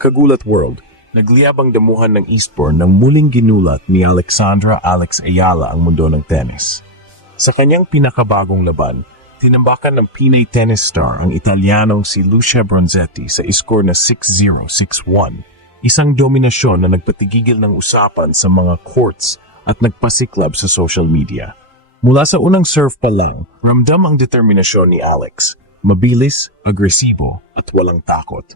Kagulat World, nagliyab ang damuhan ng Eastbourne nang muling ginulat ni Alexandra Alex Ayala ang mundo ng tennis. Sa kanyang pinakabagong laban, tinambakan ng Pinay tennis star ang Italianong si Lucia Bronzetti sa iskor na 6-0, 6-1. Isang dominasyon na nagpatigigil ng usapan sa mga courts at nagpasiklab sa social media. Mula sa unang serve pa lang, ramdam ang determinasyon ni Alex. Mabilis, agresibo at walang takot.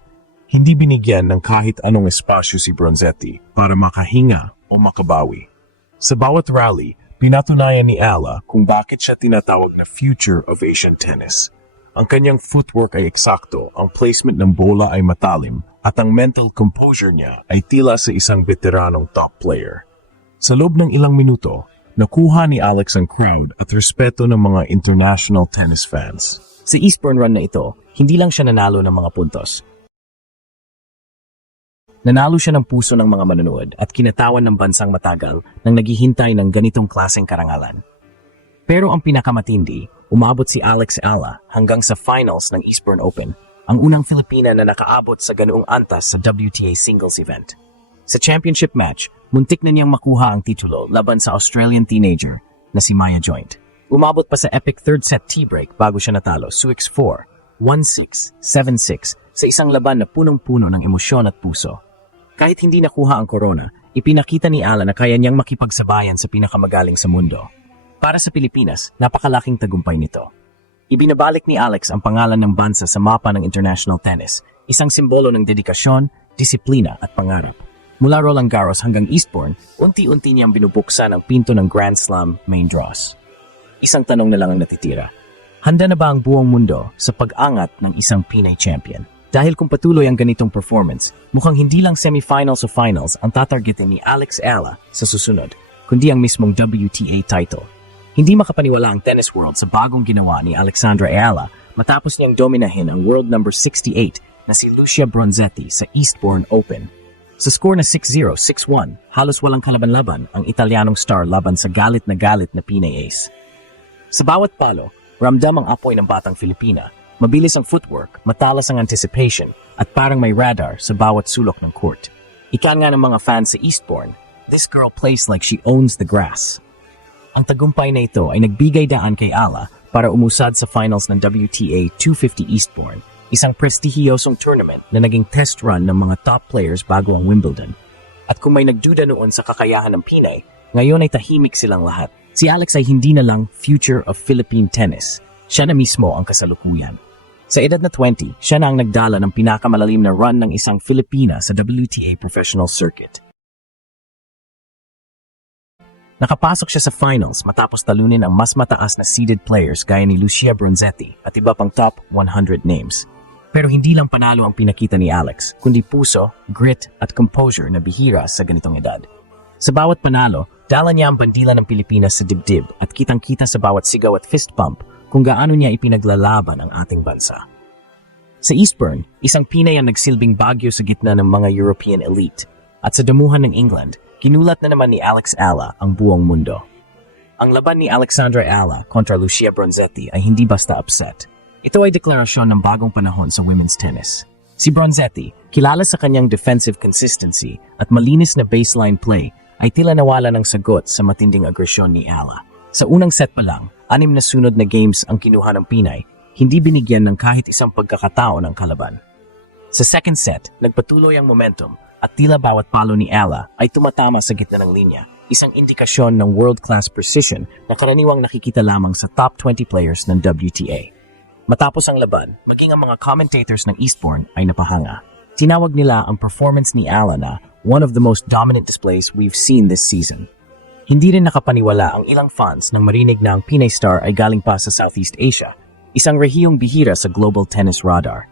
Hindi binigyan ng kahit anong espasyo si Bronzetti para makahinga o makabawi. Sa bawat rally, pinatunayan ni Ala kung bakit siya tinatawag na future of Asian tennis. Ang kanyang footwork ay eksakto, ang placement ng bola ay matalim, at ang mental composure niya ay tila sa isang veteranong top player. Sa loob ng ilang minuto, nakuha ni Alex ang crowd at respeto ng mga international tennis fans. Sa Eastbourne run na ito, hindi lang siya nanalo ng mga puntos. Nanalo siya ng puso ng mga manonood at kinatawan ng bansang matagal nang naghihintay ng ganitong klaseng karangalan. Pero ang pinakamatindi, umabot si Alex Ala hanggang sa finals ng Eastbourne Open, ang unang Filipina na nakaabot sa ganoong antas sa WTA singles event. Sa championship match, muntik na niyang makuha ang titulo laban sa Australian teenager na si Maya Joint. Umabot pa sa epic third set tie-break bago siya natalo 6-4, 1-6, 7-6 sa isang laban na punong-puno ng emosyon at puso. Kahit hindi nakuha ang corona, ipinakita ni Ala na kaya niyang makipagsabayan sa pinakamagaling sa mundo. Para sa Pilipinas, napakalaking tagumpay nito. Ibinabalik ni Alex ang pangalan ng bansa sa mapa ng international tennis, isang simbolo ng dedikasyon, disiplina at pangarap. Mula Roland Garros hanggang Eastbourne, unti-unti niyang binubuksan ang pinto ng Grand Slam main draws. Isang tanong na lang ang natitira. Handa na ba ang buong mundo sa pag-angat ng isang Pinay champion? Dahil kung patuloy ang ganitong performance, mukhang hindi lang semifinals o finals ang tatargetin ni Alex Ala sa susunod, kundi ang mismong WTA title. Hindi makapaniwala ang tennis world sa bagong ginawa ni Alexandra Ayala matapos niyang dominahin ang world number 68 na si Lucia Bronzetti sa Eastbourne Open. Sa score na 6-0, 6-1, halos walang kalaban-laban ang Italianong star laban sa galit na Pinay ace. Sa bawat palo, ramdam ang apoy ng batang Filipina. Mabilis ang footwork, matalas ang anticipation, at parang may radar sa bawat sulok ng court. Ika nga ng mga fans sa Eastbourne, this girl plays like she owns the grass. Ang tagumpay na ito ay nagbigay daan kay Ala para umusad sa finals ng WTA 250 Eastbourne, isang prestihiyosong tournament na naging test run ng mga top players bago ang Wimbledon. At kung may nagduda noon sa kakayahan ng Pinay, ngayon ay tahimik silang lahat. Si Alex ay hindi na lang future of Philippine tennis. Siya na mismo ang kasalukuyan. Sa edad na 20, siya na ang nagdala ng pinakamalalim na run ng isang Filipina sa WTA professional circuit. Nakapasok siya sa finals matapos talunin ang mas mataas na seeded players gaya ni Lucia Bronzetti at iba pang top 100 names. Pero hindi lang panalo ang pinakita ni Alex, kundi puso, grit at composure na bihira sa ganitong edad. Sa bawat panalo, dala niya ang bandila ng Pilipinas sa dibdib at kitang-kita sa bawat sigaw at fist pump kung gaano niya ipinaglalaban ang ating bansa. Sa Eastbourne, isang Pinay ang nagsilbing bagyo sa gitna ng mga European elite. At sa damuhan ng England, kinulat na naman ni Alex Ala ang buong mundo. Ang laban ni Alexandra Ala kontra Lucia Bronzetti ay hindi basta upset. Ito ay deklarasyon ng bagong panahon sa women's tennis. Si Bronzetti, kilala sa kanyang defensive consistency at malinis na baseline play, ay tila nawala ng sagot sa matinding agresyon ni Ala. Sa unang set pa lang, 6 na sunod na games ang kinuha ng Pinay, hindi binigyan ng kahit isang pagkakataon ng kalaban. Sa second set, nagpatuloy ang momentum at tila bawat palo ni Ala ay tumatama sa gitna ng linya, isang indikasyon ng world-class precision na karaniwang nakikita lamang sa top 20 players ng WTA. Matapos ang laban, maging ang mga commentators ng Eastbourne ay napahanga. Tinawag nila ang performance ni Ala na one of the most dominant displays we've seen this season. Hindi rin nakapaniwala ang ilang fans nang marinig na ang Pinay star ay galing pa sa Southeast Asia, isang rehiyong bihira sa global tennis radar.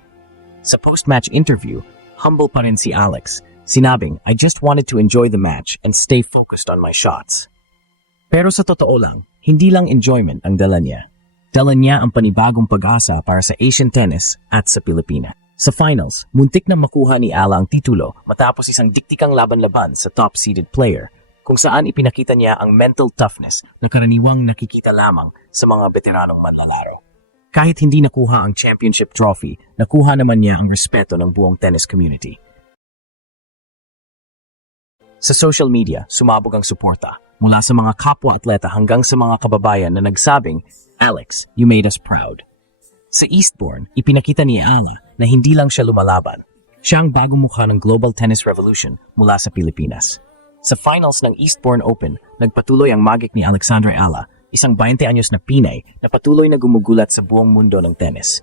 Sa post-match interview, humble pa rin si Alex, sinabing, "I just wanted to enjoy the match and stay focused on my shots." Pero sa totoo lang, hindi lang enjoyment ang dala niya. Dala niya ang panibagong pag-asa para sa Asian tennis at sa Pilipinas. Sa finals, muntik na makuha ni Ala ang titulo matapos isang diktikang laban-laban sa top-seeded player, kung saan ipinakita niya ang mental toughness na karaniwang nakikita lamang sa mga veteranong manlalaro. Kahit hindi nakuha ang championship trophy, nakuha naman niya ang respeto ng buong tennis community. Sa social media, sumabog ang suporta. Mula sa mga kapwa-atleta hanggang sa mga kababayan na nagsabing, Alex, you made us proud. Sa Eastbourne, ipinakita ni Ala na hindi lang siya lumalaban. Siya ang bagong mukha ng global tennis revolution mula sa Pilipinas. Sa finals ng Eastbourne Open, nagpatuloy ang magic ni Alexandra Ala, isang 20 anyos na Pinay na patuloy na gumugulat sa buong mundo ng tennis.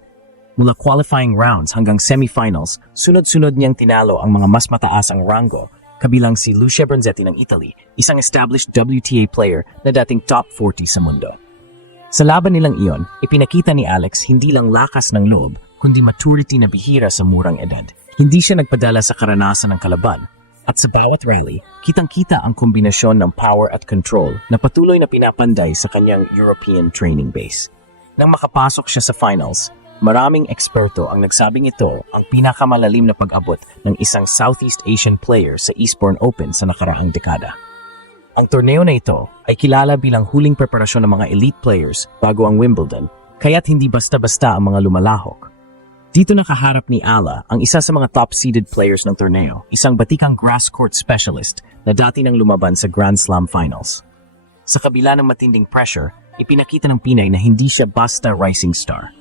Mula qualifying rounds hanggang semifinals, sunod-sunod niyang tinalo ang mga mas mataas ang rango, kabilang si Lucia Bronzetti ng Italy, isang established WTA player na dating top 40 sa mundo. Sa laban nilang iyon, ipinakita ni Alex hindi lang lakas ng loob, kundi maturity na bihira sa murang edad. Hindi siya nagpadala sa karanasan ng kalaban, at sa bawat rally, kitang-kita ang kombinasyon ng power at control na patuloy na pinapanday sa kanyang European training base. Nang makapasok siya sa finals, maraming eksperto ang nagsabing ito ang pinakamalalim na pag-abot ng isang Southeast Asian player sa Eastbourne Open sa nakaraang dekada. Ang torneo na ito ay kilala bilang huling preparasyon ng mga elite players bago ang Wimbledon, kaya't hindi basta-basta ang mga lumalahok. Dito nakaharap ni Ala ang isa sa mga top-seeded players ng torneo, isang batikang grass court specialist na dati nang lumaban sa Grand Slam finals. Sa kabila ng matinding pressure, ipinakita ng Pinay na hindi siya basta rising star.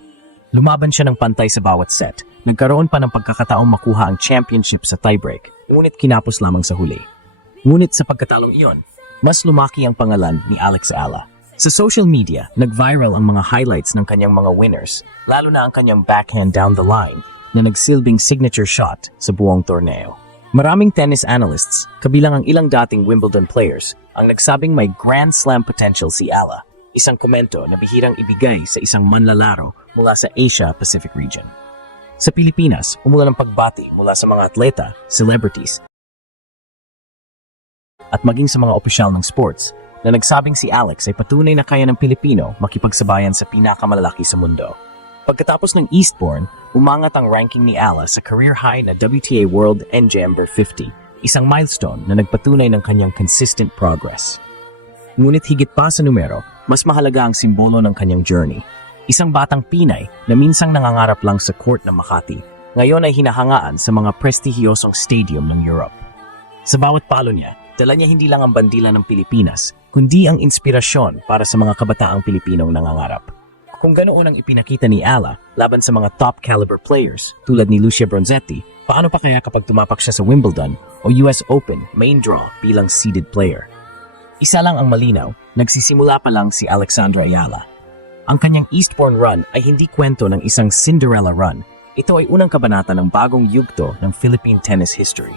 Lumaban siya ng pantay sa bawat set. Nagkaroon pa ng pagkakataong makuha ang championship sa tiebreak, ngunit kinapos lamang sa huli. Ngunit sa pagkatalong iyon, mas lumaki ang pangalan ni Alex Ala. Sa social media, nag-viral ang mga highlights ng kanyang mga winners, lalo na ang kanyang backhand down the line na nagsilbing signature shot sa buong torneo. Maraming tennis analysts, kabilang ang ilang dating Wimbledon players, ang nagsabing may Grand Slam potential si Ala, isang komento na bihirang ibigay sa isang manlalaro mula sa Asia-Pacific region. Sa Pilipinas, umulan ang pagbati mula sa mga atleta, celebrities, at maging sa mga opisyal ng sports na nagsabing si Alex ay patunay na kaya ng Pilipino makipagsabayan sa pinakamalalaki sa mundo. Pagkatapos ng Eastbourne, umangat ang ranking ni Ala sa career high na WTA World NJ number 50, isang milestone na nagpatunay ng kanyang consistent progress. Ngunit higit pa sa numero, mas mahalaga ang simbolo ng kanyang journey. Isang batang Pinay na minsang nangangarap lang sa court ng Makati, ngayon ay hinahangaan sa mga prestihiyosong stadium ng Europe. Sa bawat palo niya, dala niya hindi lang ang bandila ng Pilipinas, kundi ang inspirasyon para sa mga kabataang Pilipinong nangangarap. Kung ganoon ang ipinakita ni Ala laban sa mga top caliber players tulad ni Lucia Bronzetti, paano pa kaya kapag tumapak siya sa Wimbledon o US Open main draw bilang seeded player? Isa lang ang malinaw, nagsisimula pa lang si Alexandra Ayala. Ang kanyang Eastbourne run ay hindi kwento ng isang Cinderella run. Ito ay unang kabanata ng bagong yugto ng Philippine tennis history.